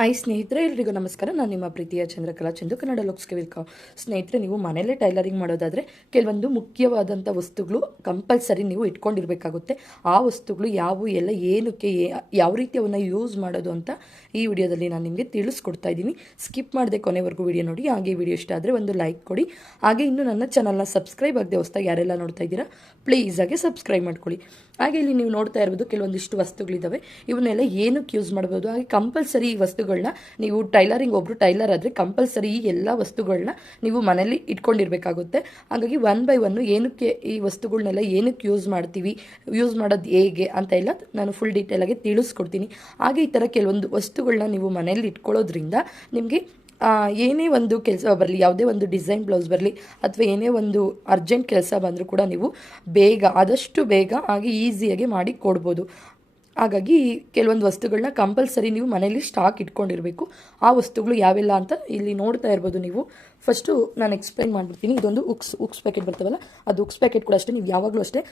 Hi ಸ್ನೇಹಿತರೆ, ಎಲ್ರಿಗೂ ನಮಸ್ಕಾರ. ನಾನು ನಿಮ್ಮ ಪ್ರೀತಿಯ ಚಂದ್ರಕಲಾ ಚಂದು, ಕನ್ನಡ ಲೋಕ್ಸ್ಗೆ ವೆಲ್ಕಮ್. ಸ್ನೇಹಿತರೆ, ನೀವು ಮನೆಯಲ್ಲೇ ಟೈಲರಿಂಗ್ ಮಾಡೋದಾದರೆ ಕೆಲವೊಂದು ಮುಖ್ಯವಾದಂಥ ವಸ್ತುಗಳು ಕಂಪಲ್ಸರಿ ನೀವು ಇಟ್ಕೊಂಡಿರಬೇಕಾಗುತ್ತೆ. ಆ ವಸ್ತುಗಳು ಯಾವು ಎಲ್ಲ ಏನಕ್ಕೆ ಯಾವ ರೀತಿ ಅವನ್ನ ಯೂಸ್ ಮಾಡೋದು ಅಂತ ಈ ವಿಡಿಯೋದಲ್ಲಿ ನಾನು ನಿಮಗೆ ತಿಳಿಸ್ಕೊಡ್ತಾ ಇದ್ದೀನಿ. ಸ್ಕಿಪ್ ಮಾಡದೆ ಕೊನೆವರೆಗೂ ವಿಡಿಯೋ ನೋಡಿ, ಹಾಗೆ ವಿಡಿಯೋ ಇಷ್ಟ ಆದರೆ ಒಂದು ಲೈಕ್ ಕೊಡಿ. ಹಾಗೆ ಇನ್ನು ನನ್ನ ಚಾನಲ್ನ ಸಬ್ಸ್ಕ್ರೈಬ್ ಆಗದೆ ಹೊಸ್ದಾಗ ಯಾರೆಲ್ಲ ನೋಡ್ತಾ ಇದ್ದೀರಾ, ಪ್ಲೀಸ್ ಆಗಿ ಸಬ್ಸ್ಕ್ರೈಬ್ ಮಾಡ್ಕೊಳ್ಳಿ. ಹಾಗೆ ಇಲ್ಲಿ ನೀವು ನೋಡ್ತಾ ಇರ್ಬೋದು ಕೆಲವೊಂದಿಷ್ಟು ವಸ್ತುಗಳಿದ್ದಾವೆ ಇವನ್ನೆಲ್ಲ ಏನಕ್ಕೆ ಯೂಸ್ ಮಾಡ್ಬೋದು? ಹಾಗೆ ಕಂಪಲ್ಸರಿ ಈ ವಸ್ತುಗಳನ್ನ ನೀವು ಟೈಲರಿಂಗ್ ಒಬ್ರು ಟೈಲರ್ ಆದರೆ ಕಂಪಲ್ಸರಿ ಈ ಎಲ್ಲ ವಸ್ತುಗಳನ್ನ ನೀವು ಮನೇಲಿ ಇಟ್ಕೊಂಡಿರ್ಬೇಕಾಗುತ್ತೆ. ಹಾಗಾಗಿ ಒನ್ ಬೈ ಒನ್ ಏನಕ್ಕೆ ಈ ವಸ್ತುಗಳನ್ನೆಲ್ಲ ಏನಕ್ಕೆ ಯೂಸ್ ಮಾಡ್ತೀವಿ, ಯೂಸ್ ಮಾಡೋದು ಹೇಗೆ ಅಂತ ಎಲ್ಲ ನಾನು ಫುಲ್ ಡೀಟೇಲಾಗಿ ತಿಳಿಸ್ಕೊಡ್ತೀನಿ. ಹಾಗೆ ಈ ಥರ ಕೆಲವೊಂದು ವಸ್ತುಗಳನ್ನ ನೀವು ಮನೇಲಿ ಇಟ್ಕೊಳ್ಳೋದ್ರಿಂದ ನಿಮಗೆ ಏನೇ ಒಂದು ಕೆಲಸ ಬರಲಿ, ಯಾವುದೇ ಒಂದು ಡಿಸೈನ್ ಬ್ಲೌಸ್ ಬರಲಿ ಅಥವಾ ಏನೇ ಒಂದು ಅರ್ಜೆಂಟ್ ಕೆಲಸ ಬಂದರೂ ಕೂಡ ನೀವು ಬೇಗ, ಆದಷ್ಟು ಬೇಗ ಹಾಗೆ ಈಸಿಯಾಗಿ ಮಾಡಿ ಕೊಡ್ಬೋದು. ಹಾಗಾಗಿ ಕೆಲವೊಂದು ವಸ್ತುಗಳನ್ನ ಕಂಪಲ್ಸರಿ ನೀವು ಮನೇಲಿ ಸ್ಟಾಕ್ ಇಟ್ಕೊಂಡಿರಬೇಕು. ಆ ವಸ್ತುಗಳು ಯಾವೆಲ್ಲ ಅಂತ ಇಲ್ಲಿ ನೋಡ್ತಾ ಇರ್ಬೋದು ನೀವು. ಫಸ್ಟು ನಾನು ಎಕ್ಸ್ಪ್ಲೈನ್ ಮಾಡಿಬಿಡ್ತೀನಿ. ಇದೊಂದು ಉಕ್ಸ್ ಉಕ್ಸ್ ಪ್ಯಾಕೆಟ್ ಬರ್ತಾವಲ್ಲ ಅದು ಉಕ್ಸ್ ಪ್ಯಾಕೆಟ್ ಕೂಡ ಅಷ್ಟೇ, ನೀವು ಯಾವಾಗಲೂ ಅಷ್ಟೇ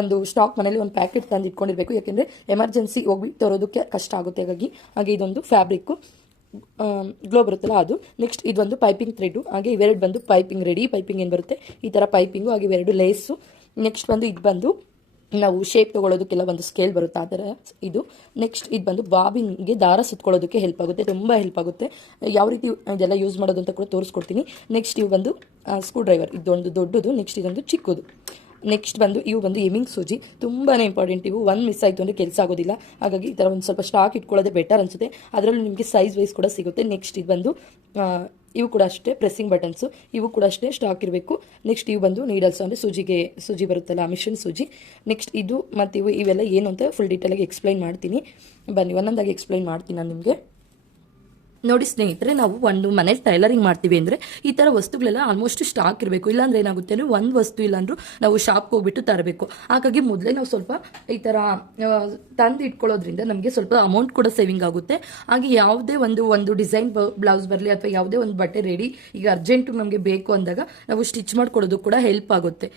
ಒಂದು ಸ್ಟಾಕ್ ಮನೇಲಿ ಒಂದು ಪ್ಯಾಕೆಟ್ ತಂದು ಇಟ್ಕೊಂಡಿರಬೇಕು. ಯಾಕೆಂದರೆ ಎಮರ್ಜೆನ್ಸಿ ಹೋಗಿ ತರೋದಕ್ಕೆ ಕಷ್ಟ ಆಗುತ್ತೆ. ಹಾಗಾಗಿ, ಹಾಗೆ ಇದೊಂದು ಫ್ಯಾಬ್ರಿಕ್ಕು ಗ್ಲೋ ಬರುತ್ತಲ್ಲ ಅದು. ನೆಕ್ಸ್ಟ್ ಇದೊಂದು ಪೈಪಿಂಗ್ ಥ್ರೆಡು ಹಾಗೆ ಇವೆರಡು ಬಂದು ಪೈಪಿಂಗ್ ರೆಡಿ ಪೈಪಿಂಗ್ ಏನು ಬರುತ್ತೆ? ಈ ಥರ ಪೈಪಿಂಗು ಹಾಗೆ ಇವೆರಡು ಲೇಸು ನೆಕ್ಸ್ಟ್ ಬಂದು ಇದು ಬಂದು ನಾವು ಶೇಪ್ ತೊಗೊಳ್ಳೋದಕ್ಕೆಲ್ಲ ಒಂದು ಸ್ಕೇಲ್ ಬರುತ್ತೆ ಆ ಥರ ಇದು ನೆಕ್ಸ್ಟ್ ಇದು ಬಂದು ಬಾಬಿನ್ಗೆ ದಾರ ಸುತ್ಕೊಳ್ಳೋದಕ್ಕೆ ಹೆಲ್ಪ್ ಆಗುತ್ತೆ, ತುಂಬ ಹೆಲ್ಪ್ ಆಗುತ್ತೆ. ಯಾವ ರೀತಿ ಇದೆಲ್ಲ ಯೂಸ್ ಮಾಡೋದು ಅಂತ ಕೂಡ ತೋರಿಸ್ಕೊಡ್ತೀನಿ. ನೆಕ್ಸ್ಟ್ ಇವು ಬಂದು ಸ್ಕ್ರೂ ಡ್ರೈವರ್ ಇದೊಂದು ದೊಡ್ಡದು ನೆಕ್ಸ್ಟ್ ಇದೊಂದು ಚಿಕ್ಕದು. ನೆಕ್ಸ್ಟ್ ಬಂದು, ಇವು ಬಂದು ಎಮಿಂಗ್ ಸೂಜಿ. ತುಂಬಾ ಇಂಪಾರ್ಟೆಂಟ್ ಇವು ಒಂದು ಮಿಸ್ ಆಯಿತು ಅಂದರೆ ಕೆಲಸ ಆಗೋದಿಲ್ಲ. ಹಾಗಾಗಿ ಈ ಥರ ಒಂದು ಸ್ವಲ್ಪ ಸ್ಟಾಕ್ ಇಟ್ಕೊಳ್ಳೋದೇ ಬೆಟರ್ ಅನಿಸುತ್ತೆ. ಅದರಲ್ಲೂ ನಿಮಗೆ ಸೈಜ್ ವೈಸ್ ಕೂಡ ಸಿಗುತ್ತೆ. ನೆಕ್ಸ್ಟ್ ಇದು ಬಂದು ಇವು ಕೂಡ ಅಷ್ಟೇ ಪ್ರೆಸ್ಸಿಂಗ್ ಬಟನ್ಸು ಇವು ಕೂಡ ಅಷ್ಟೇ ಸ್ಟಾಕ್ ಇರಬೇಕು. ನೆಕ್ಸ್ಟ್ ಇವು ಬಂದು ನೀಡಲ್ಸು ಅಂದರೆ ಸೂಜಿಗೆ, ಸೂಜಿ ಬರುತ್ತಲ್ಲ ಮಿಷನ್ ಸೂಜಿ. ನೆಕ್ಸ್ಟ್ ಇದು ಮತ್ತು ಇವು ಇವೆಲ್ಲ ಏನು ಅಂತ ಫುಲ್ ಡೀಟೇಲಾಗಿ ಎಕ್ಸ್ಪ್ಲೈನ್ ಮಾಡ್ತೀನಿ. ಬನ್ನಿ, ಒಂದೊಂದಾಗಿ ಎಕ್ಸ್ಪ್ಲೈನ್ ಮಾಡ್ತೀನಿ ನಾನು ನಿಮಗೆ. ನೋಡಿ ಸ್ನೇಹಿತರೆ, ನಾವು ಒಂದು ಮನೇಲಿ ಟೈಲರಿಂಗ್ ಮಾಡ್ತೀವಿ ಅಂದರೆ ಈ ಥರ ವಸ್ತುಗಳೆಲ್ಲ ಆಲ್ಮೋಸ್ಟ್ ಸ್ಟಾಕ್ ಇರಬೇಕು. ಇಲ್ಲಾಂದ್ರೆ ಏನಾಗುತ್ತೆ ಅಂದರೆ ಒಂದು ವಸ್ತು ಇಲ್ಲಾಂದ್ರೂ ನಾವು ಶಾಪ್ಗೆ ಹೋಗ್ಬಿಟ್ಟು ತರಬೇಕು. ಹಾಗಾಗಿ ಮೊದಲೇ ನಾವು ಸ್ವಲ್ಪ ಈ ಥರ ತಂದು ಇಟ್ಕೊಳ್ಳೋದ್ರಿಂದ ನಮಗೆ ಸ್ವಲ್ಪ ಅಮೌಂಟ್ ಕೂಡ ಸೇವಿಂಗ್ ಆಗುತ್ತೆ. ಹಾಗೆ ಯಾವುದೇ ಒಂದು ಒಂದು ಡಿಸೈನ್ ಬ್ಲೌಸ್ ಬರಲಿ ಅಥವಾ ಯಾವುದೇ ಒಂದು ಬಟ್ಟೆ ರೆಡಿ ಈಗ ಅರ್ಜೆಂಟು ನಮಗೆ ಬೇಕು ಅಂದಾಗ ನಾವು ಸ್ಟಿಚ್ ಮಾಡ್ಕೊಡೋದು ಕೂಡ ಹೆಲ್ಪ್ ಆಗುತ್ತೆ.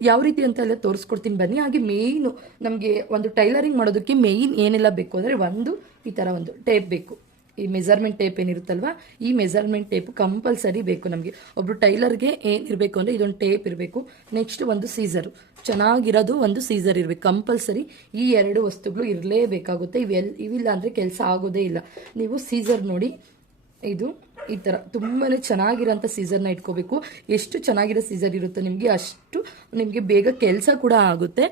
ಯಾವ ರೀತಿ ಅಂತ ಎಲ್ಲ ತೋರಿಸ್ಕೊಡ್ತೀನಿ ಬನ್ನಿ. ಹಾಗೆ ಮೇಯ್ನು ನಮಗೆ ಒಂದು ಟೈಲರಿಂಗ್ ಮಾಡೋದಕ್ಕೆ ಮೇಯ್ನ್ ಏನೆಲ್ಲ ಬೇಕು ಅಂದರೆ ಒಂದು ಈ ಥರ ಒಂದು ಟೇಪ್ ಬೇಕು. ಈ ಮೆಜರ್ಮೆಂಟ್ ಟೇಪ್ ಏನಿರುತ್ತಲ್ವಾ? ಈ ಮೆಜರ್ಮೆಂಟ್ ಟೇಪ್ ಕಂಪಲ್ಸರಿ ಬೇಕು ನಮಗೆ. ಒಬ್ರು ಟೈಲರ್ಗೆ ಏನಿರಬೇಕು ಅಂದರೆ ಇದೊಂದು ಟೇಪ್ ಇರಬೇಕು. ನೆಕ್ಸ್ಟ್ ಒಂದು ಸೀಸರು ಚೆನ್ನಾಗಿರೋದು ಒಂದು ಸೀಸರ್ ಇರಬೇಕು. ಕಂಪಲ್ಸರಿ ಈ ಎರಡು ವಸ್ತುಗಳು ಇರಲೇಬೇಕಾಗುತ್ತೆ. ಇವೆಲ್, ಇವಿಲ್ಲ ಅಂದರೆ ಕೆಲಸ ಆಗೋದೇ ಇಲ್ಲ. ನೀವು ಸೀಸರ್ ನೋಡಿ, ಇದು ಈ ಥರ ತುಂಬಾ ಚೆನ್ನಾಗಿರೋಂಥ ಸೀಸರ್ನ ಇಟ್ಕೋಬೇಕು. ಎಷ್ಟು ಚೆನ್ನಾಗಿರೋ ಸೀಸರ್ ಇರುತ್ತೋ ನಿಮಗೆ ಅಷ್ಟು ನಿಮಗೆ ಬೇಗ ಕೆಲಸ ಕೂಡ ಆಗುತ್ತೆ.